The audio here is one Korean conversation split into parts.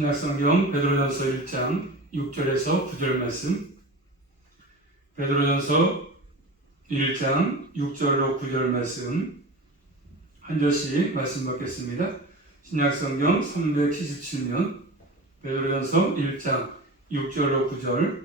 신약성경 베드로전서 1장 6절에서 9절 말씀. 베드로전서 1장 6절로 9절 말씀 한 절씩 말씀 받겠습니다. 신약성경 377면 베드로전서 1장 6절로 9절.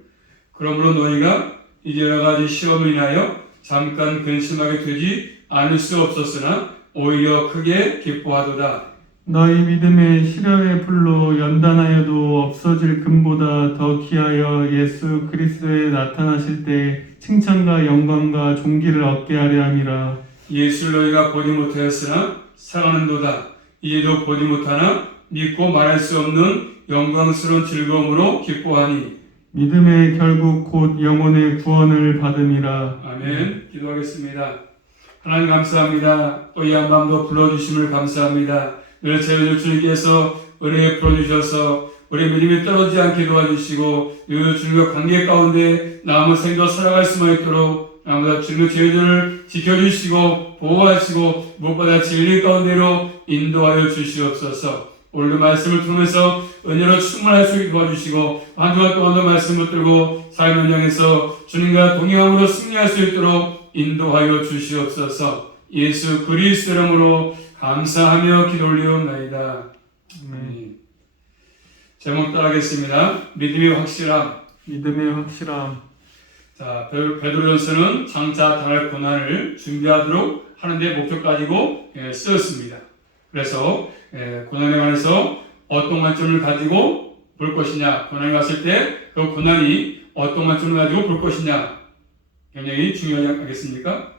그러므로 너희가 이제 여러 가지 시험을 인하여 잠깐 근심하게 되지 않을 수 없었으나 오히려 크게 기뻐하도다. 너희 믿음의 시련의 불로 연단하여도 없어질 금보다 더 귀하여 예수 그리스도에 나타나실 때 칭찬과 영광과 존귀를 얻게 하려 함이라. 예수를 너희가 보지 못하였으나 사랑하는도다. 이제도 보지 못하나 믿고 말할 수 없는 영광스러운 즐거움으로 기뻐하니. 믿음의 결국 곧 영혼의 구원을 받음이라. 아멘. 기도하겠습니다. 하나님 감사합니다. 또 이 한밤도 불러주심을 감사합니다. 늘 제일 주님께서 은혜에 풀어주셔서 우리 믿음이 떨어지지 않게 도와주시고 늘 주님과 관계 가운데 남은 생도 살아갈 수만 있도록 나보다 주님의 제일들을 지켜주시고 보호하시고 무엇보다 진리 가운데로 인도하여 주시옵소서. 오늘도 말씀을 통해서 은혜로 충만할 수 있게 도와주시고 한 주간 동안도 말씀 붙들고 삶 현장에서 주님과 동행함으로 승리할 수 있도록 인도하여 주시옵소서. 예수 그리스도 이름으로 감사하며 기도 올리옵나이다. 제목 따라하겠습니다. 믿음이 확실함. 믿음의 확실함. 자, 베드로전서는 장차 당할 고난을 준비하도록 하는 데 목적 가지고 쓰였습니다. 그래서 고난에 관해서 어떤 관점을 가지고 볼 것이냐, 고난이 왔을 때 그 고난이 어떤 관점을 가지고 볼 것이냐 굉장히 중요하지 않겠습니까?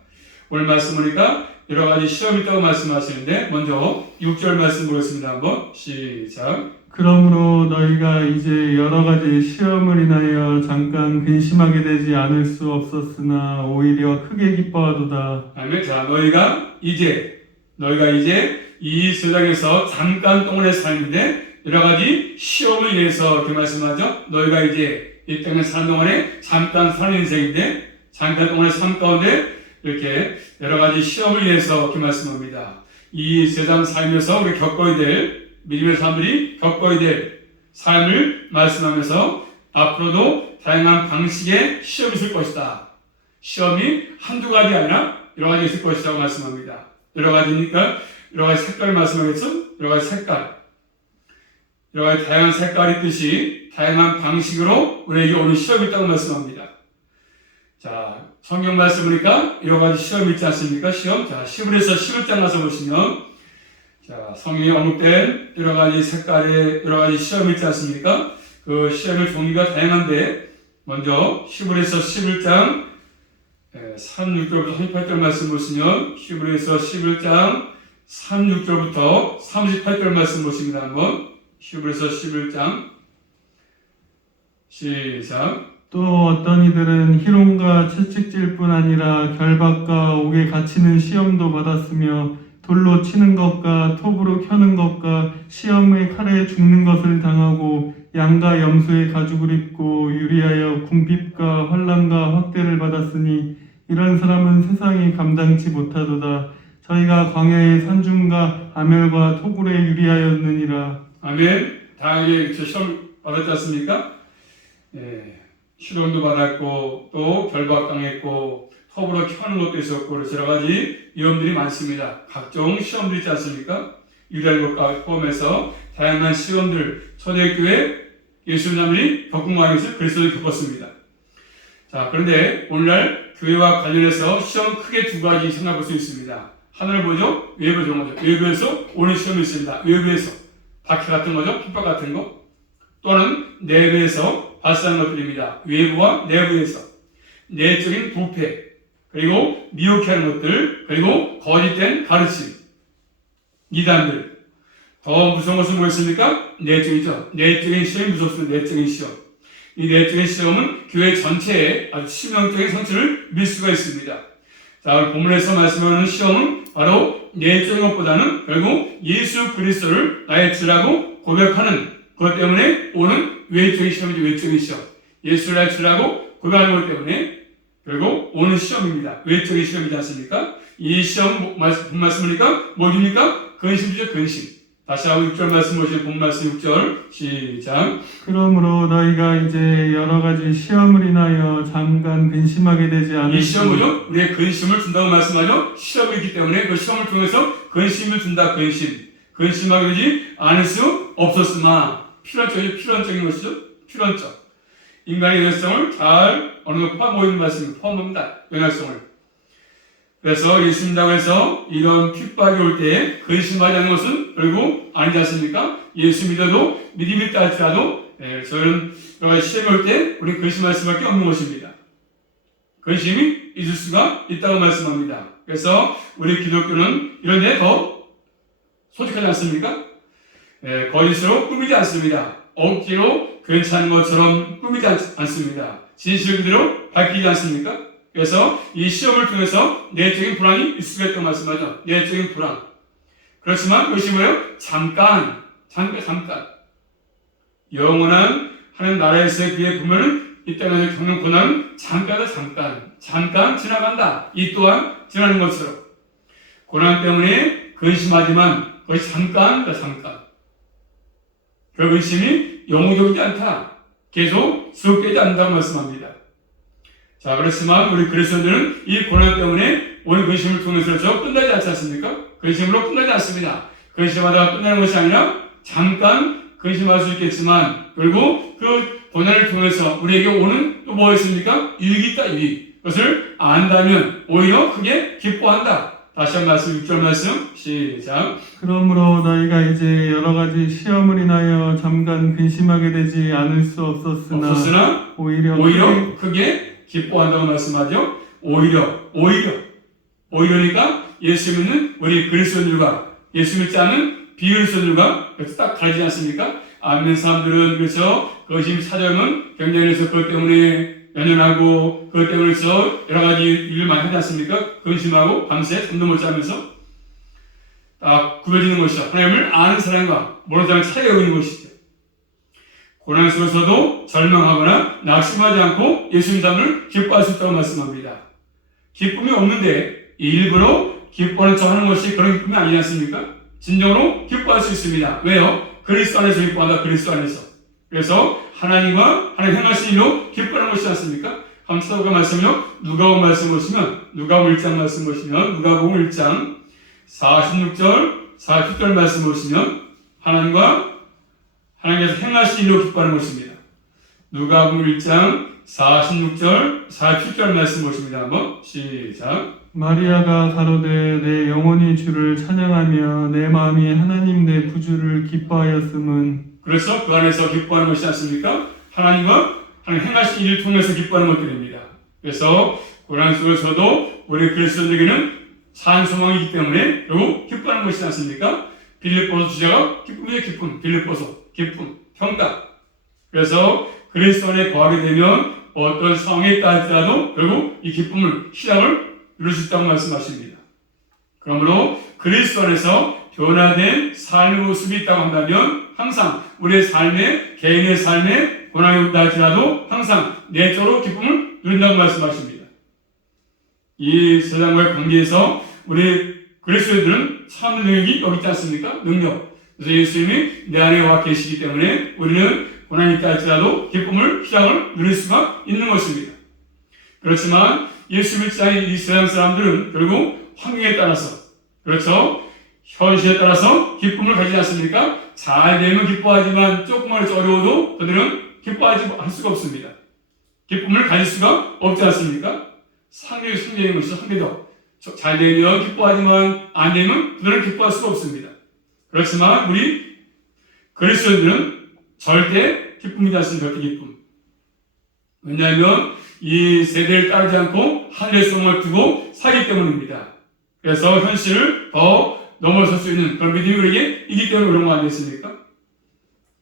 오늘 말씀 보니까 여러 가지 시험이 있다고 말씀하시는데 먼저 6절 말씀 보겠습니다. 한번 시작. 그러므로 너희가 이제 여러 가지 시험을 인하여 잠깐 근심하게 되지 않을 수 없었으나 오히려 크게 기뻐하도다. 아멘. 자, 너희가 이제 이 세상에서 잠깐 동안의 삶인데 여러 가지 시험을 인해서 이렇게 말씀하죠. 너희가 이제 이 땅에 사는 동안에 잠깐 사는 인생인데 잠깐 동안의 삶 가운데 이렇게 여러 가지 시험을 인해서 이렇게 말씀합니다. 이 세상 살면서 우리 겪어야 될 믿음의 사람들이 겪어야 될 삶을 말씀하면서 앞으로도 다양한 방식의 시험이 있을 것이다. 시험이 한두 가지 아니라 여러 가지 있을 것이라고 말씀합니다. 여러 가지니까 여러 가지 색깔을 말씀하겠죠? 여러 가지 색깔. 여러 가지 다양한 색깔이 있듯이 다양한 방식으로 우리에게 오는 시험이 있다고 말씀합니다. 자, 성경 말씀 보니까 여러 가지 시험이 있지 않습니까? 시험. 자, 시브리서 11장 가서 보시면 자, 성경에 언급된 여러 가지 색깔의 여러 가지 시험이 있지 않습니까? 그 시험의 종류가 다양한데 먼저 시브리서 11장 36절부터 38절 말씀 보시면 시브리서 11장 36절부터 38절 말씀 보십니다. 한번 시브리서 11장 시작. 또 어떤 이들은 희롱과 채찍질 뿐 아니라 결박과 옥에 갇히는 시험도 받았으며 돌로 치는 것과 톱으로 켜는 것과 시험의 칼에 죽는 것을 당하고 양과 염소의 가죽을 입고 유리하여 궁핍과 환난과 확대를 받았으니 이런 사람은 세상이 감당치 못하도다. 저희가 광야의 산중과 아멜과 토굴에 유리하였느니라. 아멘. 다행히 시험 받았지 않습니까? 실험도 받았고 또 결박당했고 톱으로 켜는 것도 있었고 그래서 여러 가지 위험들이 많습니다. 각종 시험들이 있지 않습니까? 유리한 것과 포함해서 다양한 시험들 초대교회 예수님들이 겪은 것을 그리스도를 겪었습니다. 자, 그런데 오늘날 교회와 관련해서 시험 크게 두 가지 생각할 수 있습니다. 하나는 뭐죠? 외부 이런 거죠. 외부에서 오는 시험이 있습니다. 외부에서 박해 같은 거죠. 핍박 같은 거. 또는 내부에서 발생하는 것들입니다. 외부와 내부에서 내적인 부패 그리고 미혹해 하는 것들 그리고 거짓된 가르침 이단들. 더 무서운 것은 무엇입니까? 내적이죠. 내적인 시험이 무섭습니다. 내적인 시험. 이 내적인 시험은 교회 전체에 아주 치명적인 상처를 밀 수가 있습니다. 자, 오늘 본문에서 말씀하는 시험은 바로 내적인 것보다는 결국 예수 그리스도를 나의 주라고 고백하는 그것 때문에 오는 외적인 시험이죠. 외적인 시험. 예수를 나의 주라고 고백하는 것 때문에 결국 오는 시험입니다. 외적인 시험이지 않습니까? 이 시험 말씀이니까 뭐입니까? 근심이죠. 근심. 다시 하고 6절 말씀 보시면 본 말씀 6절 시작. 그러므로 너희가 이제 여러 가지 시험을 인하여 잠깐 근심하게 되지 이 않을까. 시험은요, 우리의 근심을 준다고 말씀하죠. 시험이 있기 때문에 그 시험을 통해서 근심을 준다. 근심하게 되지 않을 수 없었으나 필연적인 것이죠. 필연적. 인간의 연약성을 잘 어느 정도 파악하는 말씀을 포함합니다. 연약성을. 그래서 예수님이라고 해서 이런 핍박이 올 때 근심하지 않는 것은 결국 아니지 않습니까? 예수 믿어도 믿음이 있다 할지라도 저는 여러 가지 시험이 올 때 우리는 근심할 수밖에 없는 것입니다. 근심이 있을 수가 있다고 말씀합니다. 그래서 우리 기독교는 이런 데 더 소직하지 않습니까? 거짓으로 꾸미지 않습니다. 억지로 괜찮은 것처럼 꾸미지 않습니다. 진실 그대로 밝히지 않습니까? 그래서 이 시험을 통해서 내적인 불안이 있을 수가 있다고 말씀하죠. 내적인 불안. 그렇지만 그것이 뭐예요? 잠깐. 영원한 하나님 나라에서의 그의 보면은 이 땅에서 겪는 고난은 잠깐 지나간다. 이 또한 지나는 것처럼. 고난 때문에 근심하지만 그것이 잠깐. 그 근심이 영웅적이지 않다. 계속 지속되지 않는다고 말씀합니다. 자, 그렇지만 우리 그리스도인들은 이 고난 때문에 오늘 근심을 통해서 끝나지 않지 않습니까? 근심으로 끝나지 않습니다. 근심하다가 끝나는 것이 아니라 잠깐 근심할 수 있겠지만 결국 그 고난을 통해서 우리에게 오는 또 뭐였습니까? 유익이 있다, 유익. 그것을 안다면 오히려 크게 기뻐한다. 다시 한 말씀, 6절 말씀 시작. 그러므로 너희가 이제 여러 가지 시험을 인하여 잠깐 근심하게 되지 않을 수 없었으나 오히려 크게 기뻐한다고 말씀하죠. 오히려니까 예수 믿는 우리 그리스도인들과 예수 믿지 않은 비그리스도인들과 딱 다르지 않습니까? 안 믿는 사람들은 그래서 그것이 찾아오면 굉장히 해서 그것 때문에 연연하고 그것 때문에 여러 가지 일을 많이 하지 않습니까? 근심하고 밤새 잠도 못 자면서 딱 구별되는 것이죠. 하나님을 아는 사람과 모르는 사람의 차이가 있는 것이죠. 고난 속에서도 절망하거나 낙심하지 않고 예수님 삶을 기뻐할 수 있다고 말씀합니다. 기쁨이 없는데 일부러 기뻐하는 척 하는 것이 그런 기쁨이 아니지 않습니까? 진정으로 기뻐할 수 있습니다. 왜요? 그리스도 안에서 기뻐한다. 그리스도 안에서. 그래서 하나님과 하나님 행하신 일로 기뻐하는 것이지 않습니까? 감사도가 말씀요. 누가복음 말씀 보시면 누가복음 1장 말씀 보시면 누가복음 1장 46절 47절 말씀 보시면 하나님께서 행하신 일로 기뻐하는 것입니다. 누가복음 1장 46절 47절 말씀 보십니다. 한번 시작. 마리아가 가로되 내 영혼이 주를 찬양하며 내 마음이 하나님 내 구주를 기뻐하였음은. 그래서 그 안에서 기뻐하는 것이 않습니까? 하나님과 하나님 행하신 일을 통해서 기뻐하는 것들입니다. 그래서 고난 속에서도 우리 그리스도인에게는 산소망이기 때문에 결국 기뻐하는 것이지 않습니까? 빌립보서 주제가 기쁨이에요. 기쁨, 평강. 그래서 그리스도 안에 거하게 되면 어떤 상황에 있다 할지라도 결국 이 기쁨을, 희락을 이룰 수 있다고 말씀하십니다. 그러므로 그리스도 안에서 변화된 삶의 모습이 있다고 한다면 항상 우리의 삶에, 개인의 삶에 고난이 온다 할지라도 항상 내적으로 기쁨을 누린다고 말씀하십니다. 이 세상과의 관계에서 우리 그리스도인들은 참 능력이 여기 있지 않습니까? 능력. 그래서 예수님이 내 안에 와 계시기 때문에 우리는 고난이 있다 할지라도 기쁨을, 희락을 누릴 수가 있는 것입니다. 그렇지만 예수 믿지 않은 이 세상 사람들은 결국 환경에 따라서, 그렇죠? 현실에 따라서 기쁨을 가지지 않습니까? 잘 되면 기뻐하지만 조금만 어려워도 그들은 기뻐하지 할 수가 없습니다. 기쁨을 가질 수가 없지 않습니까? 상대적인 것이죠. 상대적. 잘 되면 기뻐하지만 안 되면 그들은 기뻐할 수가 없습니다. 그렇지만 우리 그리스도인들은 절대 기쁨이지 않습니다. 절대 기쁨. 왜냐하면 이 세대를 따르지 않고 하늘의 소망을 두고 살기 때문입니다. 그래서 현실을 더 넘어설 수 있는 그런 믿음이 우리에게 있기 때문에 그런 거 아니겠습니까?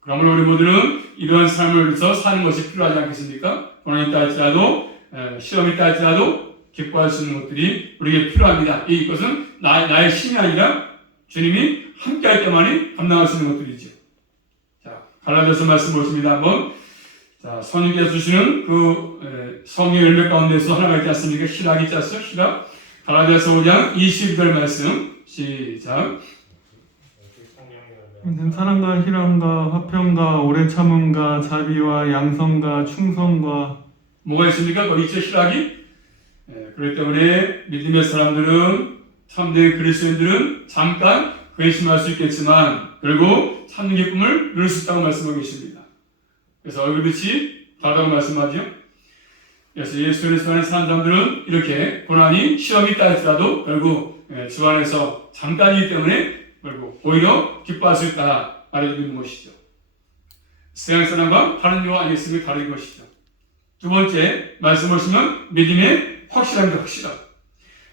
그러므로 우리 모두는 이러한 삶을 위해서 사는 것이 필요하지 않겠습니까? 고난이 있다 할지라도 시험이 있다 할지라도 기뻐할 수 있는 것들이 우리에게 필요합니다. 이것은 나의 힘이 아니라 주님이 함께할 때만이 감당할 수 있는 것들이죠. 자, 갈라디아서 말씀 보십니다. 한번. 자, 성령께서 주시는 그 성의 열매 가운데서 하나가 있지 않습니까? 희락이 있지 않습니까? 희락. 갈라디아서 5장 22절 말씀 시작. 있는 사랑과 희랑과 화평과 오래 참음과 자비와 양성과 충성과 뭐가 있습니까? 거기 있죠, 희락이. 그렇기 때문에 믿음의 사람들은, 참된 그리스도인들은 잠깐 회심할 수 있겠지만 결국 참는 기쁨을 누릴 수 있다고 말씀하고 계십니다. 그래서 얼굴빛이 다르다고 말씀하죠. 그래서 예수 그리스도 안에 사는 사람들은 이렇게 고난이 시험이 있다 할지라도 결국 주 안에서 잠깐이기 때문에 결국 오히려 기뻐할 수 있다 말해주고 있는 것이죠. 세상 사람과 다른 이유 아니었으면 다른 것이죠. 두 번째 말씀 보시면 믿음의 확실함이 확실함.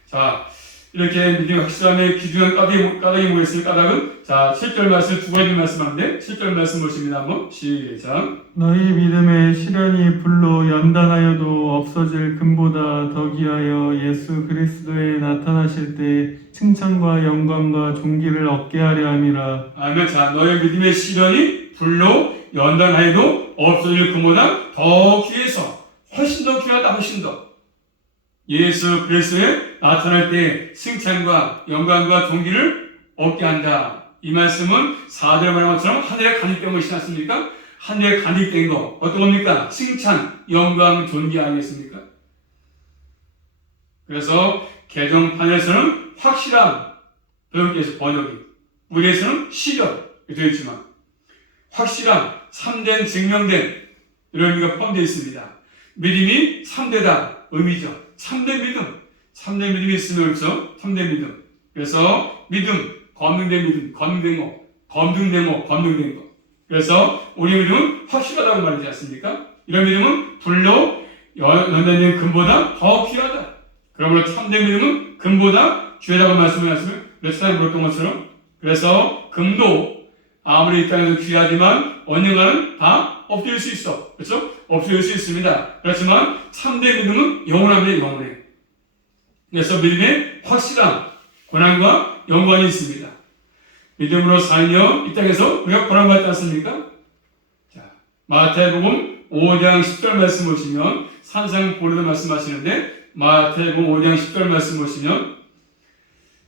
자, 이렇게 믿음의 확실함의 기준한 까닭이 뭐겠습니까? 까닭은 자 7절 말씀 두 가지 말씀하는데 7절 말씀 보십니다. 한번 시작. 너희 믿음의 시련이 불로 연단하여도 없어질 금보다 더 귀하여 예수 그리스도에 나타나실 때 칭찬과 영광과 존귀를 얻게 하려 함이라. 아멘. 자, 너의 믿음의 시련이 불로 연단하여도 없어질 금보다 더 귀해서 훨씬 더 귀하다. 훨씬 더 예수 그리스도에 나타날 때 칭찬과 영광과 존귀를 얻게 한다. 이 말씀은 4절에 말한 것처럼 하늘에 간입된 것이지 않습니까? 하늘에 간입된 거 어떤 겁니까? 칭찬, 영광, 존귀 아니겠습니까? 그래서 개정판에서는 확실함, 여기에서 번역이, 우리에서는 시련 되어 있지만 확실함, 참된, 증명된 이런 의미가 포함되어 있습니다. 믿음이 참되다 의미죠. 참된 믿음이 있으면 그렇죠. 참된 믿음. 그래서 믿음, 검증된 믿음, 검증된 거. 그래서 우리 믿음은 확실하다고 말하지 않습니까? 이런 믿음은 불로 연단된 금보다 더 귀하다. 그러므로 참된 믿음은 금보다 귀하다고 말씀하시면 몇 차례 물었던 것처럼 그래서 금도 아무리 이 땅에서 귀하지만 언젠가는 다 없어질 수 있어. 그렇죠? 없어질 수 있습니다. 그렇지만 참된 믿음은 영원합니다. 영원해. 그래서 믿음의 확실함, 고난과 영광이 있습니다. 믿음으로 살며 이 땅에서 우리가 고난받지 않습니까? 자, 마태복음 5장 10절 말씀 보시면 산상보리도 말씀하시는데 마태복음 5장 10절 말씀 보시면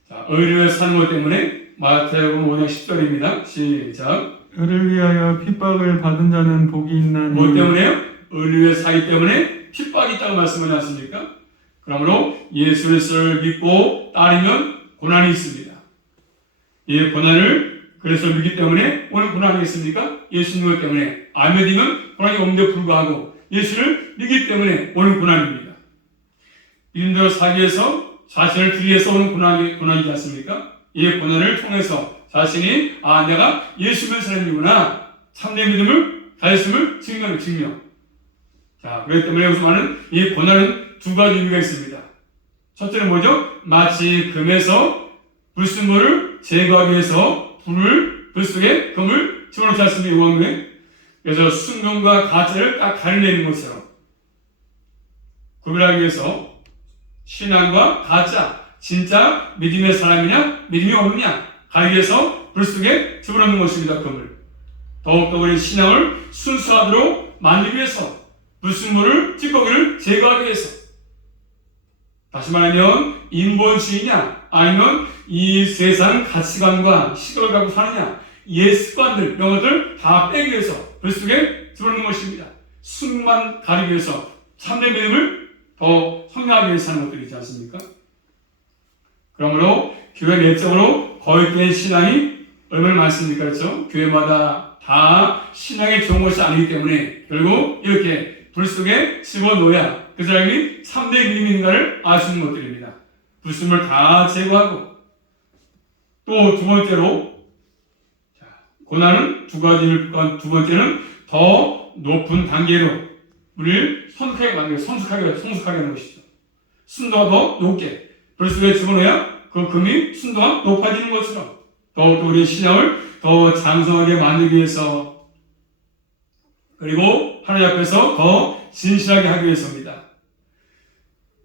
자, 의를 사는 것 때문에 마태복음 5장 10절입니다. 시작. 의를 위하여 핍박을 받은 자는 복이 있나니. 뭐 때문에요? 의를 위해 사기 때문에 핍박이 있다고 말씀하지 않습니까? 그러므로 예수 그리스도를 믿고 따르면 고난이 있습니다. 이 고난을 그래서 믿기 때문에 오는 고난이 있습니까? 예수 믿기 때문에 안 믿으면 고난이 없는데 불구하고 예수를 믿기 때문에 오는 고난입니다. 믿음대로 살기 위해서 자신을 드리기 위해서 오는 고난이지 않습니까? 이 고난을 통해서 자신이 내가 예수 믿는 사람이구나 참된 믿음을 가졌음을 증명. 자, 그렇기 때문에 여기서 말하는 이 고난은 두 가지 의미가 있습니다. 첫째는 뭐죠? 마치 금에서 불순물을 제거하기 위해서 불 속에 금을 집어넣지 않습니까? 요한금에. 그래서 순금과 가짜를 딱 가려내는 것처럼 구별하기 위해서 신앙과 가짜, 진짜 믿음의 사람이냐 믿음이 없느냐 가리기 위해서 불 속에 집어넣는 것입니다. 금을. 더욱더 우리 신앙을 순수하도록 만들기 위해서 불순물을 찌꺼기를 제거하기 위해서 다시 말하면 인본주의냐 아니면 이 세상 가치관과 시도를 갖고 사느냐 옛 습관들 이런 것들 다 빼기 위해서 불 속에 집어넣는 것입니다. 순만 가리기 위해서 참된 믿음을 더 성장하기 위해서 하는 것들이 있지 않습니까? 그러므로 교회 내적으로 거듭된 신앙이 얼마나 많습니까? 그렇죠? 교회마다 다 신앙이 좋은 것이 아니기 때문에 결국 이렇게 불 속에 집어넣어야 그 사람이 참된 믿음인가를 알 수 있는 것들입니다. 불순물 다 제거하고 또 두 번째로 고난은 두 가지를 두 번째는 더 높은 단계로 우리를 성숙하게 하는 것이죠. 순도가 더 높게 불 속에 집어넣어야 그 금이 순도가 높아지는 것처럼 더욱더 우리의 신앙을 더 장성하게 만들기 위해서 그리고 하나님 앞에서 더 진실하게 하기 위해서입니다.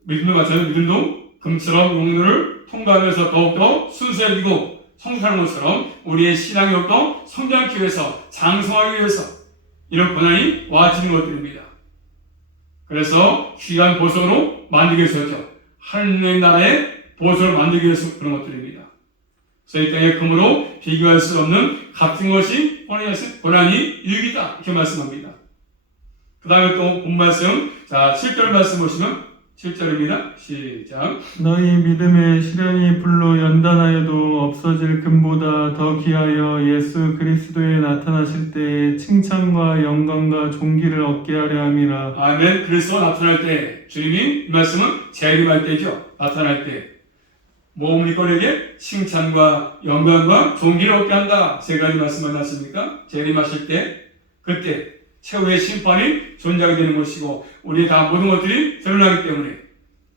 믿음도 마찬가지로 믿음도 금처럼 용도를 통과하면서 더욱더 순수해지고 성숙하는 것처럼 우리의 신앙이 더욱더 성장하기 위해서 장성하기 위해서 이런 고난이 와지는 것들입니다. 그래서 귀한 보석으로 만들기 위해서죠. 하나님의 나라의 보석을 만들기 위해서 그런 것들입니다. 그래서 이 땅의 금으로 비교할 수 없는 같은 것이 고난이 유익이다. 이렇게 말씀합니다. 그 다음에 또 본 말씀, 자, 7절 말씀 보시면 7절입니다. 시작. 너희 믿음의 시련이 불로 연단하여도 없어질 금보다 더 귀하여 예수 그리스도에 나타나실 때에 칭찬과 영광과 존귀를 얻게 하려 함이라. 아멘. 그리스도 나타날 때, 주님이 이 말씀은 재림할 때죠. 나타날 때. 뭡니까 우리에게? 칭찬과 영광과 존귀를 얻게 한다. 세 가지 말씀 만났습니까? 재림하실 때, 그때 최후의 심판이 존재하게 되는 것이고, 우리의 다 모든 것들이 드러나기 때문에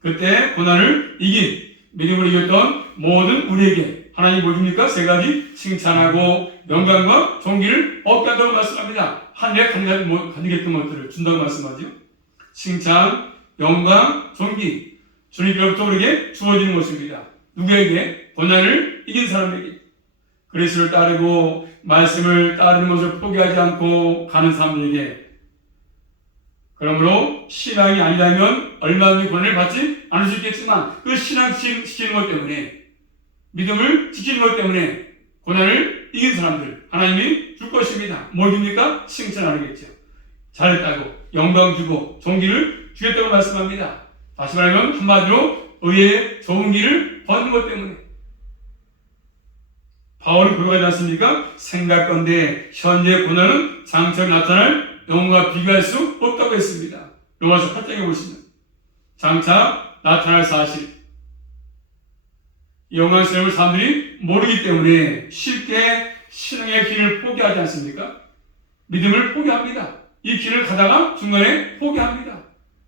그때 고난을 이긴, 믿음을 이겼던 모든 우리에게 하나님이 뭐 줍니까? 세 가지 칭찬하고 영광과 존귀를 얻게 한다고 말씀합니다. 하늘에 가지겠던 것들을 준다고 말씀하죠. 칭찬, 영광, 존귀, 주님께로부터 우리에게 주어지는 것입니다. 누구에게? 고난을 이긴 사람에게. 그리스도를 따르고 말씀을 따르는 것을 포기하지 않고 가는 사람들에게. 그러므로 신앙이 아니라면 얼마든지 고난을 받지 않을 수 있겠지만 그 신앙 지키는 것 때문에, 믿음을 지키는 것 때문에 고난을 이긴 사람들 하나님이 줄 것입니다. 뭘 줍니까? 칭찬하겠죠. 잘했다고 영광 주고 존귀를 주겠다고 말씀합니다. 다시 말하면 한마디로 의의 좋은 길을 버는 것 때문에. 바울은 고백하지 않습니까? 생각건대 현재의 고난은 장차 나타날 영혼과 비교할 수 없다고 했습니다. 로마서 8장에 보시면 장차 나타날 사실, 영광스러움을 사람들이 모르기 때문에 쉽게 신앙의 길을 포기하지 않습니까? 믿음을 포기합니다. 이 길을 가다가 중간에 포기합니다.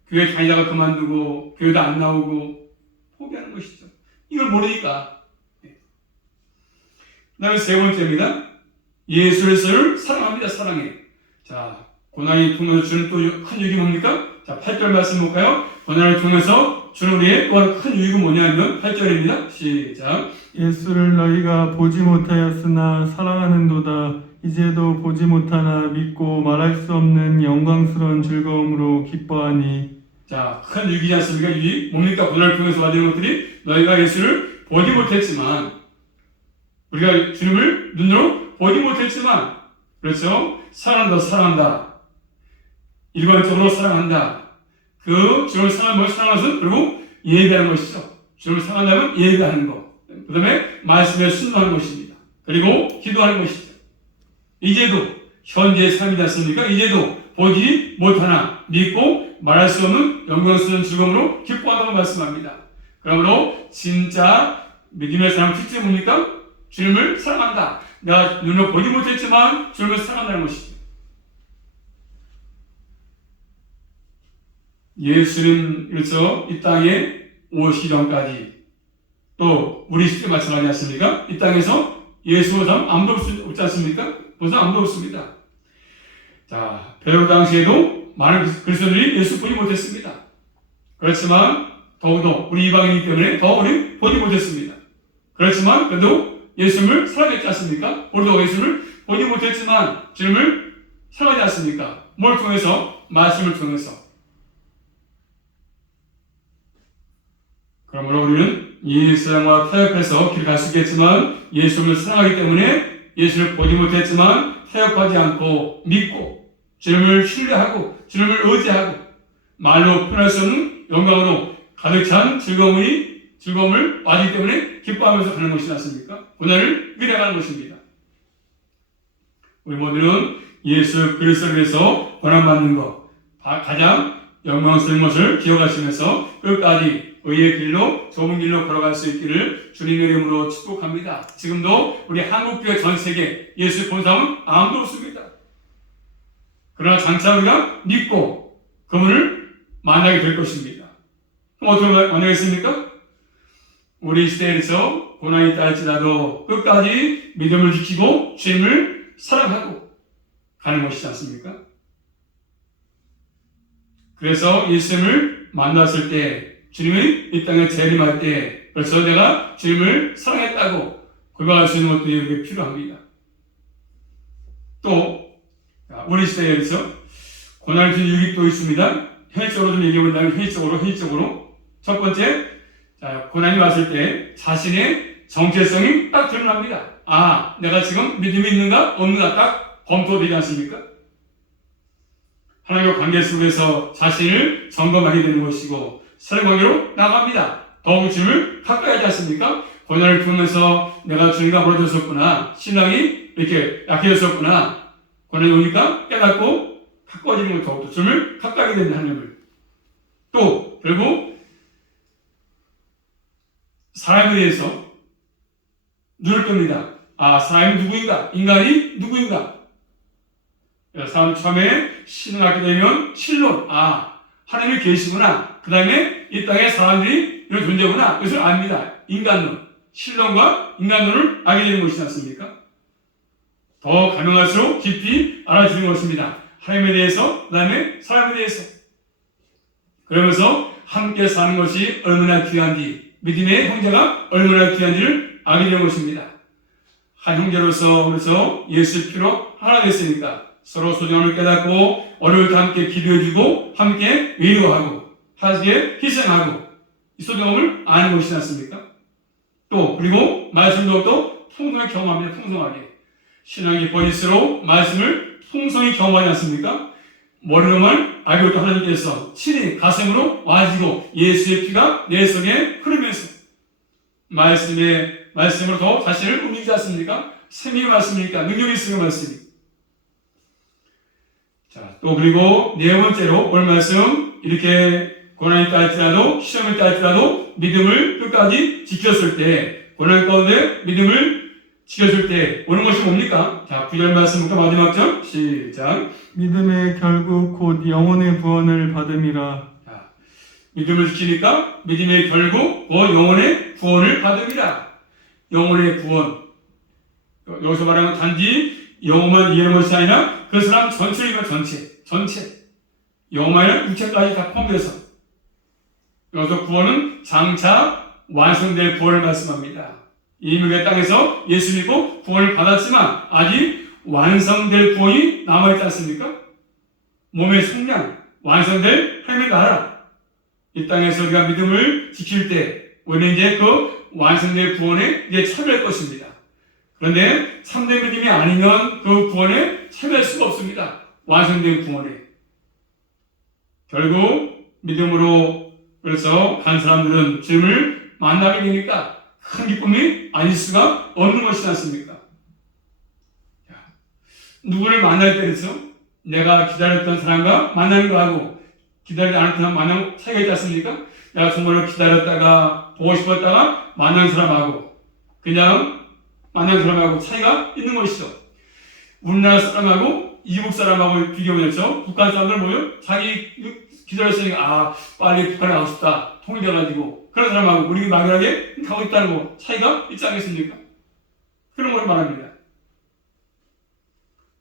교회 다니다가 그만두고 교회도 안 나오고 포기하는 것이죠. 이걸 모르니까. 그 다음에 세 번째입니다. 예수를 사랑합니다. 사랑해. 자, 고난이 통해서 주는 또 큰 유익이 뭡니까? 자, 8절 말씀 볼까요? 고난을 통해서 주는 우리의 또한 큰 유익은 뭐냐면 8절입니다. 시작. 예수를 너희가 보지 못하였으나 사랑하는도다. 이제도 보지 못하나 믿고 말할 수 없는 영광스러운 즐거움으로 기뻐하니. 자, 큰 유익이지 않습니까? 유익 뭡니까? 고난을 통해서 받는 것들이 너희가 예수를 보지 못했지만, 우리가 주님을 눈으로 보지 못했지만, 그렇죠? 사랑한다. 일관적으로 사랑한다. 그 주님을 사랑하는 것은 결국 예배하는 것이죠. 주님을 사랑한다면 예배하는 것. 그 다음에 말씀에 순종하는 것입니다. 그리고 기도하는 것이죠. 이제도 현재의 삶이지 않습니까? 이제도 보지 못하나 믿고 말할 수 없는 영광스러운 즐거움으로 기뻐한다고 말씀합니다. 그러므로 진짜 믿음의 사람 특징이 뭡니까? 주님을 사랑한다. 내가 눈으로 보지 못했지만 주님을 사랑한다는 것이죠. 예수는 그래서 이 땅에 오시기 전까지, 또 우리 시대 마찬가지 않습니까? 이 땅에서 예수 본 사람 아무도 없지 않습니까? 본 사람 아무도 없습니다. 자, 베드로 당시에도 많은 그리스도인들이 예수 보지 못했습니다. 그렇지만 더욱더 우리 이방인이기 때문에 더 우리 보지 못했습니다. 그렇지만 그래도 예수를 사랑했지 않습니까? 우리도 예수를 보지 못했지만 주님을 사랑하지 않습니까? 뭘 통해서? 말씀을 통해서. 그러므로 우리는 이 세상과 타협해서 길을 갈 수 있겠지만 예수를 사랑하기 때문에 예수를 보지 못했지만 타협하지 않고 믿고 주님을 신뢰하고 주님을 의지하고 말로 표현할 수 없는 영광으로 가득 찬 즐거움을 받기 때문에 기뻐하면서 가는 것이지 않습니까? 고난을 이겨나가는 것입니다. 우리 모두는 예수 그리스도를 위해서 고난받는 것, 가장 영광스러운 것을 기억하시면서 끝까지 의의 길로, 좁은 길로 걸어갈 수 있기를 주님의 이름으로 축복합니다. 지금도 우리 한국교회 전 세계 예수 본 사람은 아무도 없습니다. 그러나 장차 우리가 믿고 그분을 만나게 될 것입니다. 그럼 어떻게 만나겠습니까? 우리 시대에서 고난이 있다 할지라도 끝까지 믿음을 지키고 주님을 사랑하고 가는 것이지 않습니까? 그래서 예수님을 만났을 때, 주님이 이 땅에 재림할 때, 그래서 내가 주님을 사랑했다고 고백할 수 있는 것들이 여기 필요합니다. 또 우리 시대에서 고난을 주는 유익도 있습니다. 현실적으로 좀 얘기해 본다면 현실적으로 첫 번째, 고난이 왔을 때 자신의 정체성이 딱 드러납니다. 아, 내가 지금 믿음이 있는가 없는가 딱 검토되지 않습니까? 하나님과 관계 속에서 자신을 점검하게 되는 것이고 사람 관계로 나갑니다. 더욱 주님을 가까이 하지 않습니까? 고난을 통해서 내가 주님과 멀어졌었구나, 신앙이 이렇게 약해졌었구나, 고난이 오니까 깨닫고 가까워지는 것, 더욱더 주님을 가까이 하게 되는 하나님을. 또 결국 사람에 대해서 눈을 뜹니다. 아, 사람이 누구인가? 인간이 누구인가? 사람 처음에 신앙하게 되면 신론, 아, 하나님이 계시구나. 그 다음에 이 땅에 사람들이 이런 존재구나. 이것을 압니다. 인간론, 신론과 인간론을 알게 되는 것이지 않습니까? 더 가능할수록 깊이 알아주는 것입니다. 하나님에 대해서, 그 다음에 사람에 대해서. 그러면서 함께 사는 것이 얼마나 귀한지, 믿음의 형제가 얼마나 귀한지를 알게 되는 것입니다. 한 형제로서 그래서 예수의 피로 하나 됐으니까 서로 소중함을 깨닫고 어려울 때 함께 기도해주고 함께 위로하고 함께 희생하고 이 소중함을 아는 것이지 않습니까? 또 그리고 말씀도 또 풍성하게 경험합니다. 풍성하게 신앙이 버릴수록 말씀을 풍성히 경험하지 않습니까? 머리로만 알고 있던 하나님께서 친히 가슴으로 와지고 예수의 피가 내 속에 흐르면서 말씀으로 더 자신을 움직이지 않습니까? 생명의 말씀이니까 능력이 있으면 말씀이. 자, 또 그리고 네 번째로 오늘 말씀 이렇게 고난이 있다 할지라도 시험이 있다 할지라도 믿음을 끝까지 지켰을 때 고난 가운데 믿음을 지켰을 때 오는 것이 뭡니까? 자, 9절 말씀부터 마지막 절 시작. 믿음의 결국 곧 영혼의 구원을 받음이라. 자, 믿음을 지키니까 믿음의 결국 곧 영혼의 구원을 받음이라. 영혼의 구원. 여기서 말하는 단지 영혼만 이해하는 것이 아니라 그 사람 전체를 이루는 전체. 영혼만 육체까지 다 포함돼서. 여기서 구원은 장차 완성될 구원을 말씀합니다. 이미 그 땅에서 예수 믿고 구원을 받았지만 아직 완성될 구원이 남아있지 않습니까? 몸의 속량, 완성될 하나님의 나라. 이 땅에서 우리가 믿음을 지킬 때 우리는 이제 그 완성될 구원에 이제 참여할 것입니다. 그런데 참된 믿음이 아니면 그 구원에 참여할 수가 없습니다. 완성된 구원에. 결국 믿음으로 그래서 간 사람들은 주님을 만나게 되니까 큰 기쁨이 아닐 수가 없는 것이지 않습니까? 누구를 만날 때에서 내가 기다렸던 사람과 만나는 거하고 기다리지 않았던 사람 만나는 차이가 있지 않습니까? 내가 정말로 기다렸다가 보고 싶었다가 만난 사람하고 그냥 만난 사람하고 차이가 있는 것이죠. 우리나라 사람하고 이국 사람하고 비교해서 북한 사람들 보면 자기 기다렸으니까 아 빨리 북한에 가고 싶다 통일돼가지고 그런 사람하고 우리 막연하게 가고 있다는 거 차이가 있지 않겠습니까? 그런 걸 말합니다.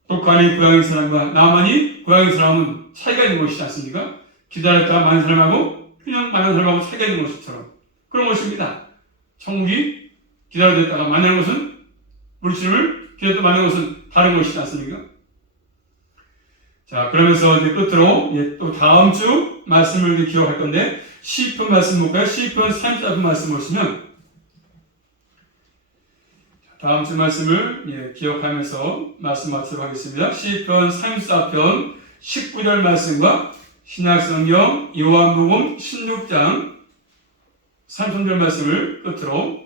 북한이 고향인 사람과 남한이 고향인 사람은 차이가 있는 것이지 않습니까? 기다렸다가 만난 사람하고 그냥 만난 사람하고 차이가 있는 것처럼 그런 것입니다. 천국이 기다렸다가 만나는 것은 우리 주님을 기다렸다 만나는 것은 다른 것이지 않습니까? 자, 그러면서 이제 끝으로 또 다음 주 말씀을 기억할 건데 시편 말씀 볼까요? 시편 34편 말씀 보시면 다음 주 말씀을 기억하면서 말씀 마치도록 하겠습니다. 시편 34편 19절 말씀과 신약성경 요한복음 16장 3절 말씀을 끝으로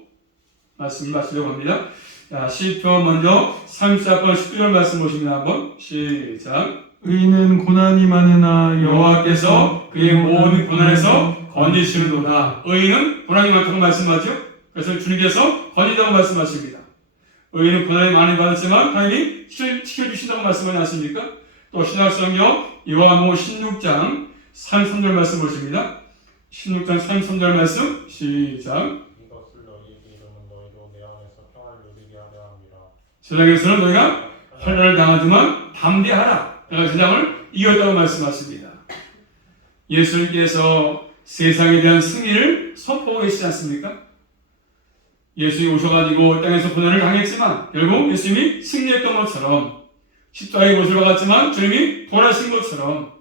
말씀을 마치려고 합니다. 자, 시편 먼저 34편 19절 말씀 보십니다. 한번 시작. 의인은 고난이 많으나 여호와께서 그의 모든 고난에서 건지시는도다. 의인은 고난이 많다고 말씀하죠. 그래서 주님께서 건지다고 말씀하십니다. 의인은 고난이 많이 받았지만 하나님이 지켜주신다고 말씀하지 않습니까? 또 신약성경 요한복음 16장 33절 말씀 보십니다. 16장 33절 말씀 시작. 이것을 너희에게 이르면 너희도 내 안에서 평안을 누리게 하려 함이라. 세상에서는 너희가 환난을 당하지만 담대하라. 내가 세상을 이겼다고 말씀하십니다. 예수님께서 세상에 대한 승리를 선포하고 계시지 않습니까? 예수님이 오셔가지고 땅에서 고난을 당했지만 결국 예수님이 승리했던 것처럼 십자가의 모습을 받았지만 주님이 돌아신 것처럼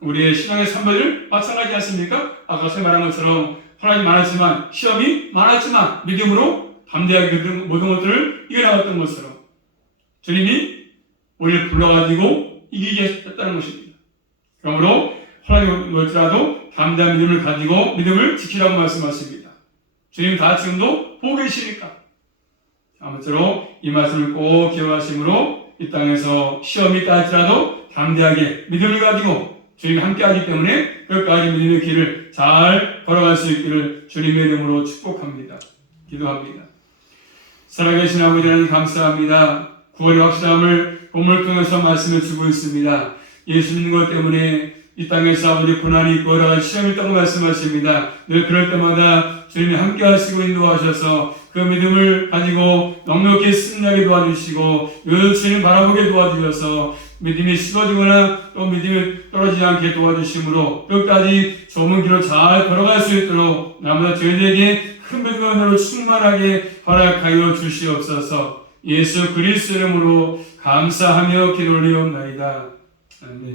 우리의 신앙의 선배들 마찬가지지 않습니까? 아까 제가 말한 것처럼 환난이 많았지만 시험이 많았지만 믿음으로 담대하게 그 모든 것들을 이겨나갔던 것으로 주님이 우리를 불러가지고 이기게 했다는 것입니다. 그러므로 호랑이 올지라도 담대한 믿음을 가지고 믿음을 지키라고 말씀하십니다. 주님 다 지금도 보고 계시니까. 아무쪼록 이 말씀을 꼭 기억하심으로 이 땅에서 시험이 있다 할지라도 담대하게 믿음을 가지고 주님이 함께하기 때문에 끝까지 믿음의 길을 잘 걸어갈 수 있기를 주님의 이름으로 축복합니다. 기도합니다. 살아계신 아버지 하나님 감사합니다. 구원의 확실함을 본문을 통해서 말씀을 주고 있습니다. 예수 믿는 것 때문에 이 땅에서 아버지 고난이 있고 여러 가지 시험이 있다고 말씀하십니다. 늘 그럴 때마다 주님이 함께 하시고 인도하셔서 그 믿음을 가지고 넉넉히 승리하게 도와주시고 늘 주님 바라보게 도와주셔서 믿음이 식어지거나 또 믿음이 떨어지지 않게 도와주심으로 끝까지 좁은 길로 잘 걸어갈 수 있도록 나보다 저희에게 큰 믿음으로 충만하게 허락하여 주시옵소서. 예수 그리스도 이름으로 감사하며 기도 올리옵나이다. 아멘.